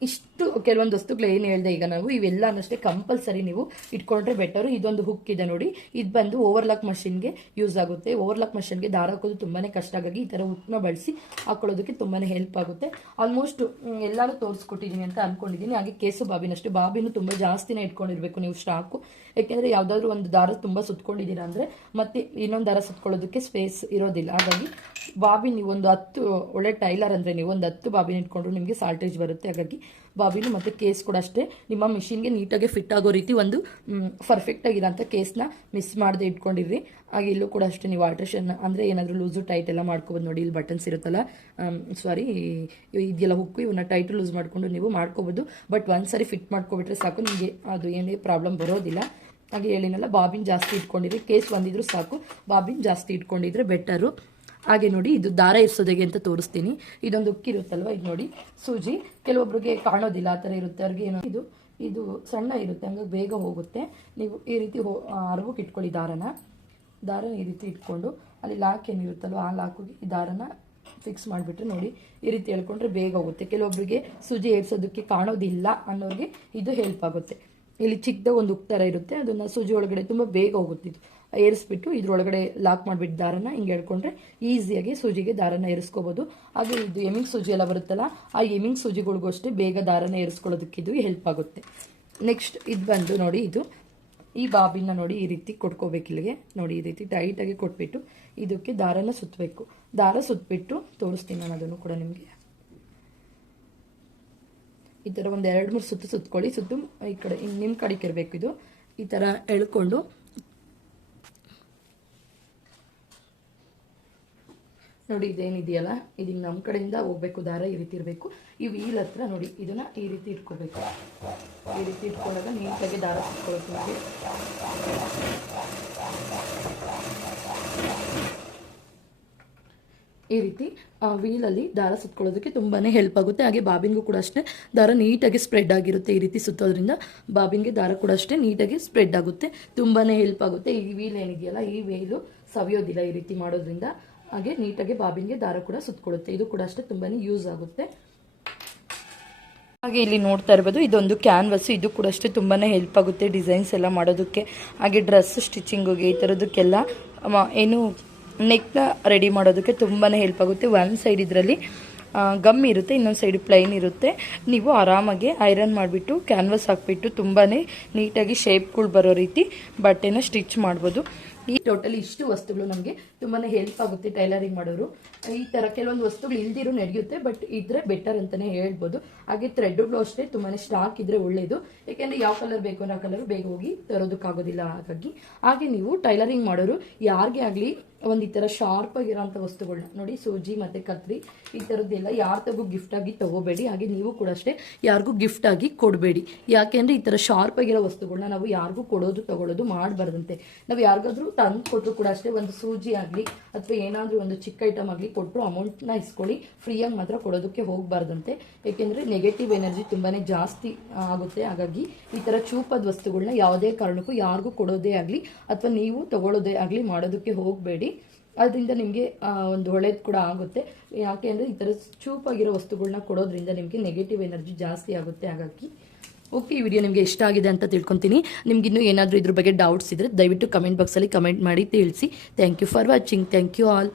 ಇಷ್ಟು, ಕೆಲವೊಂದು ವಸ್ತುಗಳು ಏನು ಹೇಳಿದೆ ಈಗ ನಾವು ಇವೆಲ್ಲನಷ್ಟೇ ಕಂಪಲ್ಸರಿ ನೀವು ಇಟ್ಕೊಂಡ್ರೆ ಬೆಟರು ಇದೊಂದು ಹುಕ್ ಇದೆ ನೋಡಿ. ಇದು ಬಂದು ಓವರ್ಲಾಕ್ ಮಷಿನ್ಗೆ ಯೂಸ್ ಆಗುತ್ತೆ. ಓವರ್ಲಾಕ್ ಮಷಿನ್ಗೆ ದಾರ ಹಾಕೋದು ತುಂಬಾ ಕಷ್ಟ. ಆಗಿ ಈ ಥರ ಹುಕ್ನ ಬಳಸಿ ಹಾಕೊಳ್ಳೋದಕ್ಕೆ ತುಂಬಾ ಹೆಲ್ಪ್ ಆಗುತ್ತೆ. ಆಲ್ಮೋಸ್ಟ್ ಎಲ್ಲರೂ ತೋರಿಸ್ಕೊಟ್ಟಿದ್ದೀನಿ ಅಂತ ಅಂದ್ಕೊಂಡಿದ್ದೀನಿ ಹಾಗೆ ಕೇಸು ಬಾಬಿನಷ್ಟು. ಬಾಬಿನೂ ತುಂಬ ಜಾಸ್ತಿನೇ ಇಟ್ಕೊಂಡಿರ್ಬೇಕು ನೀವು ಸ್ಟಾಕು. ಯಾಕೆಂದರೆ ಯಾವುದಾದ್ರೂ ಒಂದು ದಾರ ತುಂಬ ಸುತ್ಕೊಂಡಿದ್ದೀರಾ ಅಂದರೆ ಮತ್ತೆ ಇನ್ನೊಂದು ದಾರ ಸುತ್ಕೊಳ್ಳೋದಕ್ಕೆ ಸ್ಪೇಸ್ ಇರೋದಿಲ್ಲ. ಹಾಗಾಗಿ ಬಾಬಿನ್ ನೀವು ಒಂದು ಹತ್ತು ಒಳ್ಳೆ ಟೈಲರ್ ಅಂದರೆ ನೀವು ಒಂದು ಹತ್ತು ಬಾಬಿನ ಇಟ್ಕೊಂಡ್ರು ನಿಮಗೆ ಸಾಲ್ಟೇಜ್ ಬರುತ್ತೆ. ಹಾಗಾಗಿ ಬಾಬಿನು ಮತ್ತು ಕೇಸ್ ಕೂಡ ಅಷ್ಟೇ. ನಿಮ್ಮ ಮಿಷಿನ್ಗೆ ನೀಟಾಗಿ ಫಿಟ್ ಆಗೋ ರೀತಿ ಒಂದು ಪರ್ಫೆಕ್ಟ್ ಆಗಿರೋಂಥ ಕೇಸ್ನ ಮಿಸ್ ಮಾಡದೆ ಇಟ್ಕೊಂಡಿರಿ ಹಾಗೆ ಇಲ್ಲೂ ಕೂಡ ಅಷ್ಟೇ ನೀವು ಆಲ್ಟ್ರೇಷನ್ ಅಂದರೆ ಏನಾದರೂ ಲೂಸು ಟೈಟ್ ಎಲ್ಲ ಮಾಡ್ಕೋಬೋದು ನೋಡಿ, ಇಲ್ಲಿ ಬಟನ್ಸ್ ಇರುತ್ತಲ್ಲ ಸಾರಿ ಇದೆಲ್ಲ ಹುಕ್ಕು ಇವನ್ನ ಟೈಟ್ ಲೂಸ್ ಮಾಡಿಕೊಂಡು ನೀವು ಮಾಡ್ಕೋಬೋದು. ಬಟ್ ಒಂದು ಸಾರಿ ಫಿಟ್ ಮಾಡ್ಕೊಬಿಟ್ರೆ ಸಾಕು, ನಿಮಗೆ ಅದು ಏನೇ ಪ್ರಾಬ್ಲಮ್ ಬರೋದಿಲ್ಲ. ಹಾಗೆ ಹೇಳಿನಲ್ಲ ಬಾಬಿನ್ ಜಾಸ್ತಿ ಇಟ್ಕೊಂಡಿರಿ. ಕೇಸ್ ಬಂದಿದ್ರು ಸಾಕು, ಬಾಬಿನ್ ಜಾಸ್ತಿ ಇಟ್ಕೊಂಡಿದ್ರೆ ಬೆಟರು ಹಾಗೆ ನೋಡಿ, ಇದು ದಾರ ಇರಿಸೋದೆಗೆ ಅಂತ ತೋರಿಸ್ತೀನಿ. ಇದೊಂದು ಉಕ್ಕಿರುತ್ತಲ್ವ ಇದು ನೋಡಿ, ಸೂಜಿ. ಕೆಲವೊಬ್ರಿಗೆ ಕಾಣೋದಿಲ್ಲ, ಆ ಥರ ಇರುತ್ತೆ. ಅವ್ರಿಗೆ ಏನೋ ಇದು ಇದು ಸಣ್ಣ ಇರುತ್ತೆ, ಹಂಗಾಗಿ ಬೇಗ ಹೋಗುತ್ತೆ. ನೀವು ಈ ರೀತಿ ಹೋ ಅರ್ವಕ್ಕೆ ಇಟ್ಕೊಳ್ಳಿ ದಾರನ. ದಾರನ ಈ ರೀತಿ ಇಟ್ಕೊಂಡು, ಅಲ್ಲಿ ಲಾಕ್ ಏನಿರುತ್ತಲ್ವ, ಆ ಲಾಕಿಗೆ ಈ ದಾರನ ಫಿಕ್ಸ್ ಮಾಡಿಬಿಟ್ರೆ ನೋಡಿ, ಈ ರೀತಿ ಹೇಳ್ಕೊಂಡ್ರೆ ಬೇಗ ಹೋಗುತ್ತೆ. ಕೆಲವೊಬ್ಬರಿಗೆ ಸೂಜಿ ಏರ್ಸೋದಕ್ಕೆ ಕಾಣೋದಿಲ್ಲ ಅನ್ನೋರಿಗೆ ಇದು ಹೆಲ್ಪ್ ಆಗುತ್ತೆ. ಇಲ್ಲಿ ಚಿಕ್ಕದ ಒಂದು ಉಕ್ ಇರುತ್ತೆ, ಅದನ್ನು ಸೂಜಿ ಒಳಗಡೆ ತುಂಬ ಬೇಗ ಹೋಗುತ್ತೆ ಇದು. ಏರಿಸ್ಬಿಟ್ಟು ಇದ್ರೊಳಗಡೆ ಲಾಕ್ ಮಾಡಿಬಿಟ್ಟು ದಾರನ ಹಿಂಗೆ ಹೇಳ್ಕೊಂಡ್ರೆ ಈಸಿಯಾಗಿ ಸೂಜಿಗೆ ದಾರನ ಏರಿಸ್ಕೋಬೋದು. ಹಾಗೆ ಇದು ಎಮಿಂಗ್ ಸೂಜಿ ಎಲ್ಲ ಬರುತ್ತಲ್ಲ, ಆ ಎಮಿಂಗ್ ಸೂಜಿಗಳಿಗೂ ಅಷ್ಟೇ ಬೇಗ ದಾರನ ಏರಿಸ್ಕೊಳ್ಳೋದಕ್ಕೆ ಇದು ಹೆಲ್ಪ್ ಆಗುತ್ತೆ. ನೆಕ್ಸ್ಟ್ ಇದು ಬಂದು ನೋಡಿ ಇದು. ಈ ಬಾಬಿನ ನೋಡಿ ಈ ರೀತಿ ಕೊಟ್ಕೋಬೇಕು ಇಲ್ಲಿಗೆ. ನೋಡಿ ಈ ರೀತಿ ಟೈಟಾಗಿ ಕೊಟ್ಬಿಟ್ಟು ಇದಕ್ಕೆ ದಾರನ ಸುತ್ತಬೇಕು ದಾರ ಸುತ್ತಬಿಟ್ಟು ತೋರಿಸ್ತೀನಿ ನಾನು ಅದನ್ನು ಕೂಡ ನಿಮಗೆ. ಈ ಥರ ಒಂದು ಎರಡು ಮೂರು ಸುತ್ತು ಸುತ್ತಕೊಳ್ಳಿ ಸುತ್ತು ಈ ಕಡೆ ನಿಮ್ಮ ಕಡೆಗೆ ಇರಬೇಕು ಇದು. ಈ ಥರ ಎಳ್ಕೊಂಡು ನೋಡಿ, ಇದೇನಿದೆಯಲ್ಲ? ಇದೀಗ ನಮ್ಮ ಕಡೆಯಿಂದ ಹೋಗ್ಬೇಕು, ದಾರ ಈ ರೀತಿ ಇರಬೇಕು. ಈ ವೀಲ್ ಹತ್ರ ನೋಡಿ, ಇದನ್ನ ಈ ರೀತಿ ಇಟ್ಕೋಬೇಕು. ಈ ರೀತಿ ಇಟ್ಕೊಂಡಾಗ ನೀಟಾಗಿ ದಾರ ನಿಮಗೆ. ಈ ರೀತಿ ವೀಲಲ್ಲಿ ದಾರ ಸುತ್ಕೊಳ್ಳೋದಕ್ಕೆ ತುಂಬಾ ಹೆಲ್ಪ್ ಆಗುತ್ತೆ. ಹಾಗೆ ಬಾಬಿನ್ಗೂ ಕೂಡ ಅಷ್ಟೇ. ದಾರ ನೀಟಾಗಿ ಸ್ಪ್ರೆಡ್ ಆಗಿರುತ್ತೆ ಈ ರೀತಿ ಸುತ್ತೋದ್ರಿಂದ. ಬಾಬಿನ್ಗೆ ದಾರ ಕೂಡ ಅಷ್ಟೇ ನೀಟಾಗಿ ಸ್ಪ್ರೆಡ್ ಆಗುತ್ತೆ. ತುಂಬಾ ಹೆಲ್ಪ್ ಆಗುತ್ತೆ. ಈ ವೀಲ್ ಏನಿದೆಯಲ್ಲ, ಈ ವೀಲು ಸವಿಯೋದಿಲ್ಲ ಈ ರೀತಿ ಮಾಡೋದ್ರಿಂದ. ಹಾಗೆ ನೀಟಾಗಿ ಬಾಬಿನ್ಗೆ ದಾರ ಕೂಡ ಸುತ್ಕೊಳ್ಳುತ್ತೆ. ಇದು ಕೂಡ ಅಷ್ಟೇ ತುಂಬಾ ಯೂಸ್ ಆಗುತ್ತೆ. ಹಾಗೆ ಇಲ್ಲಿ ನೋಡ್ತಾ ಇರ್ಬೋದು, ಇದೊಂದು ಕ್ಯಾನ್ವಸ್. ಇದು ಕೂಡ ಅಷ್ಟೇ ತುಂಬಾ ಹೆಲ್ಪ್ ಆಗುತ್ತೆ ಡಿಸೈನ್ಸ್ ಎಲ್ಲ ಮಾಡೋದಕ್ಕೆ. ಹಾಗೆ ಡ್ರೆಸ್, ಸ್ಟಿಚಿಂಗಿಗೆ ಈ ಥರದಕ್ಕೆಲ್ಲ ಏನು ನೆಕ್ನ ರೆಡಿ ಮಾಡೋದಕ್ಕೆ ತುಂಬಾ ಹೆಲ್ಪ್ ಆಗುತ್ತೆ. ಒಂದು ಸೈಡ್ ಇದರಲ್ಲಿ ಗಮ್ ಇರುತ್ತೆ, ಇನ್ನೊಂದು ಸೈಡ್ ಪ್ಲೈನ್ ಇರುತ್ತೆ. ನೀವು ಆರಾಮಾಗಿ ಐರನ್ ಮಾಡಿಬಿಟ್ಟು, ಕ್ಯಾನ್ವಸ್ ಹಾಕ್ಬಿಟ್ಟು ತುಂಬಾ ನೀಟಾಗಿ ಶೇಪ್ಗಳು ಬರೋ ರೀತಿ ಬಟ್ಟೆನ ಸ್ಟಿಚ್ ಮಾಡ್ಬೋದು. ಈ ಟೋಟಲಿ ಇಷ್ಟು ವಸ್ತುಗಳು ನಮಗೆ ತುಂಬಾ ಹೆಲ್ಪ್ ಆಗುತ್ತೆ ಟೈಲರಿಂಗ್ ಮಾಡೋರು. ಈ ಥರ ಕೆಲವೊಂದು ವಸ್ತುಗಳು ಇಲ್ದಿರೂ ನಡೆಯುತ್ತೆ ಬಟ್ ಇದ್ರೆ ಬೆಟರ್ ಅಂತಲೇ ಹೇಳ್ಬೋದು. ಹಾಗೆ ಥ್ರೆಡ್ಗಳು ಅಷ್ಟೇ ತುಂಬಾ ಸ್ಟಾಕ್ ಇದ್ರೆ ಒಳ್ಳೇದು. ಯಾಕೆಂದರೆ ಯಾವ ಕಲರ್ ಬೇಕು ಅನ್ನೋ ಕಲರ್ ಬೇಗ ಹೋಗಿ ತರೋದಕ್ಕಾಗೋದಿಲ್ಲ ಹಾಗಾಗಿ. ಹಾಗೆ ನೀವು ಟೈಲರಿಂಗ್ ಮಾಡೋರು, ಯಾರಿಗೆ ಆಗಲಿ ಒಂದು ಈ ಥರ ಶಾರ್ಪ್ ಆಗಿರೋಂಥ ವಸ್ತುಗಳನ್ನ ನೋಡಿ ಸೂಜಿ ಮತ್ತು ಕತ್ರಿ, ಈ ಥರದ್ದೆಲ್ಲ ಯಾರ ತಗೋ ಗಿಫ್ಟ್ ಆಗಿ ತಗೋಬೇಡಿ. ಹಾಗೆ ನೀವು ಕೂಡ ಅಷ್ಟೇ ಯಾರಿಗೂ ಗಿಫ್ಟ್ ಆಗಿ ಕೊಡಬೇಡಿ. ಯಾಕೆಂದರೆ ಈ ಥರ ಶಾರ್ಪ್ ಆಗಿರೋ ವಸ್ತುಗಳನ್ನ ನಾವು ಯಾರಿಗೂ ಕೊಡೋದು, ತಗೊಳ್ಳೋದು ಮಾಡಬಾರ್ದಂತೆ. ನಾವು ಯಾರಿಗಾದ್ರೂ ತಂದು ಕೊಟ್ಟರು ಕೂಡ ಅಷ್ಟೇ ಒಂದು ಸೂಜಿ ಆಗಲಿ ಅಥವಾ ಏನಾದರೂ ಒಂದು ಚಿಕ್ಕ ಐಟಮ್ ಆಗಲಿ ಕೊಟ್ಟರು ಅಮೌಂಟ್ನ ಇಸ್ಕೊಳ್ಳಿ. ಫ್ರೀಯಾಗಿ ಮಾತ್ರ ಕೊಡೋದಕ್ಕೆ ಹೋಗಬಾರ್ದಂತೆ. ಏಕೆಂದರೆ ನೆಗೆಟಿವ್ ಎನರ್ಜಿ ತುಂಬಾ ಜಾಸ್ತಿ ಆಗುತ್ತೆ. ಹಾಗಾಗಿ ಈ ಥರ ಚೂಪದ ವಸ್ತುಗಳನ್ನ ಯಾವುದೇ ಕಾರಣಕ್ಕೂ ಯಾರಿಗೂ ಕೊಡೋದೇ ಆಗಲಿ ಅಥವಾ ನೀವು ತಗೊಳ್ಳೋದೇ ಆಗಲಿ ಮಾಡೋದಕ್ಕೆ ಹೋಗಬೇಡಿ. ಅದರಿಂದ ನಿಮಗೆ ಒಂದು ಒಳ್ಳೇದು ಕೂಡ ಆಗುತ್ತೆ. ಯಾಕೆ ಅಂದರೆ ಈ ಥರ ಚೂಪಾಗಿರೋ ವಸ್ತುಗಳನ್ನ ಕೊಡೋದ್ರಿಂದ ನಿಮಗೆ ನೆಗೆಟಿವ್ ಎನರ್ಜಿ ಜಾಸ್ತಿ ಆಗುತ್ತೆ. ಹಾಗಾಗಿ ಓಕೆ, ಈ ವಿಡಿಯೋ ನಿಮಗೆ ಇಷ್ಟ ಆಗಿದೆ ಅಂತ ತಿಳ್ಕೊತೀನಿ. ನಿಮ್ಗೆ ಇನ್ನೂ ಏನಾದರೂ ಇದ್ರ ಬಗ್ಗೆ ಡೌಟ್ಸ್ ಇದ್ದರೆ ದಯವಿಟ್ಟು ಕಮೆಂಟ್ ಬಾಕ್ಸಲ್ಲಿ ಕಮೆಂಟ್ ಮಾಡಿ ತಿಳಿಸಿ. Thank you for watching thank you all